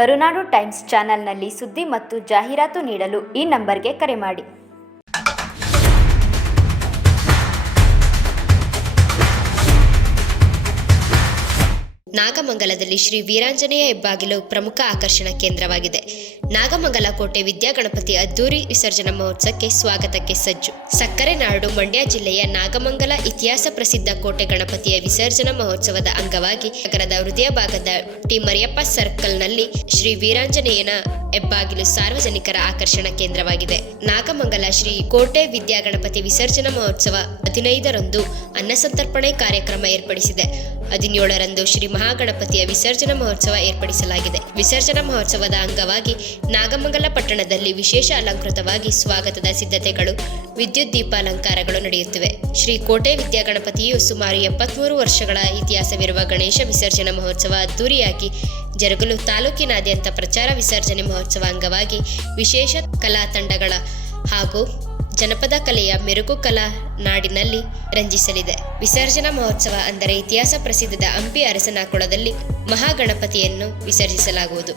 ಕರುನಾಡು times ಚಾನೆಲ್ನಲ್ಲಿ ಸುದ್ದಿ ಮತ್ತು ಜಾಹೀರಾತು ನೀಡಲು ಈ ನಂಬರ್ಗೆ ಕರೆ ಮಾಡಿ. ನಾಗಮಂಗಲದಲ್ಲಿ ಶ್ರೀ ವೀರಾಂಜನೇಯ ಹೆಬ್ಬಾಗಿಲು ಪ್ರಮುಖ ಆಕರ್ಷಣಾ ಕೇಂದ್ರವಾಗಿದೆ. ನಾಗಮಂಗಲ ಕೋಟೆ ವಿದ್ಯಾಗಣಪತಿ ಅದ್ದೂರಿ ವಿಸರ್ಜನಾ ಮಹೋತ್ಸವಕ್ಕೆ ಸ್ವಾಗತಕ್ಕೆ ಸಜ್ಜು. ಸಕ್ಕರೆ ನಾಡು ಮಂಡ್ಯ ಜಿಲ್ಲೆಯ ನಾಗಮಂಗಲ ಇತಿಹಾಸ ಪ್ರಸಿದ್ಧ ಕೋಟೆ ಗಣಪತಿಯ ವಿಸರ್ಜನಾ ಮಹೋತ್ಸವದ ಅಂಗವಾಗಿ ನಗರದ ಹೃದಯ ಭಾಗದ ಟಿ. ಮರಿಯಪ್ಪ ಸರ್ಕಲ್ನಲ್ಲಿ ಶ್ರೀ ವೀರಾಂಜನೇಯನ ಹೆಬ್ಬಾಗಿಲು ಸಾರ್ವಜನಿಕರ ಆಕರ್ಷಣಾ ಕೇಂದ್ರವಾಗಿದೆ. ನಾಗಮಂಗಲ ಶ್ರೀ ಕೋಟೆ ವಿದ್ಯಾಗಣಪತಿ ವಿಸರ್ಜನಾ ಮಹೋತ್ಸವ ಹದಿನೈದರಂದು ಅನ್ನಸಂತರ್ಪಣೆ ಕಾರ್ಯಕ್ರಮ ಏರ್ಪಡಿಸಿದೆ. ಹದಿನೇಳರಂದು ಶ್ರೀ ಮಹಾಗಣಪತಿಯ ವಿಸರ್ಜನಾ ಮಹೋತ್ಸವ ಏರ್ಪಡಿಸಲಾಗಿದೆ. ವಿಸರ್ಜನಾ ಮಹೋತ್ಸವದ ಅಂಗವಾಗಿ ನಾಗಮಂಗಲ ಪಟ್ಟಣದಲ್ಲಿ ವಿಶೇಷ ಅಲಂಕೃತವಾಗಿ ಸ್ವಾಗತದ ಸಿದ್ಧತೆಗಳು, ವಿದ್ಯುತ್ ದೀಪಾಲಂಕಾರಗಳು ನಡೆಯುತ್ತಿವೆ. ಶ್ರೀ ಕೋಟೆ ವಿದ್ಯಾಗಣಪತಿಯು ಸುಮಾರು ಎಪ್ಪತ್ಮೂರು ವರ್ಷಗಳ ಇತಿಹಾಸವಿರುವ ಗಣೇಶ ವಿಸರ್ಜನಾ ಮಹೋತ್ಸವ ಅದ್ದೂರಿಯಾಗಿ ಜರುಗಲು ತಾಲೂಕಿನಾದ್ಯಂತ ಪ್ರಚಾರ ವಿಸರ್ಜನೆ ಮಹೋತ್ಸವ ಅಂಗವಾಗಿ ವಿಶೇಷ ಕಲಾ ತಂಡಗಳ ಹಾಗೂ ಜನಪದ ಕಲೆಯ ಮೆರುಗು ಕಲಾ ನಾಡಿನಲ್ಲಿ ರಂಜಿಸಲಿದೆ. ವಿಸರ್ಜನಾ ಮಹೋತ್ಸವ ಅಂದರೆ ಇತಿಹಾಸ ಪ್ರಸಿದ್ಧದ ಹಂಪಿ ಅರಸನ ಕೊಳದಲ್ಲಿ ಮಹಾಗಣಪತಿಯನ್ನು ವಿಸರ್ಜಿಸಲಾಗುವುದು.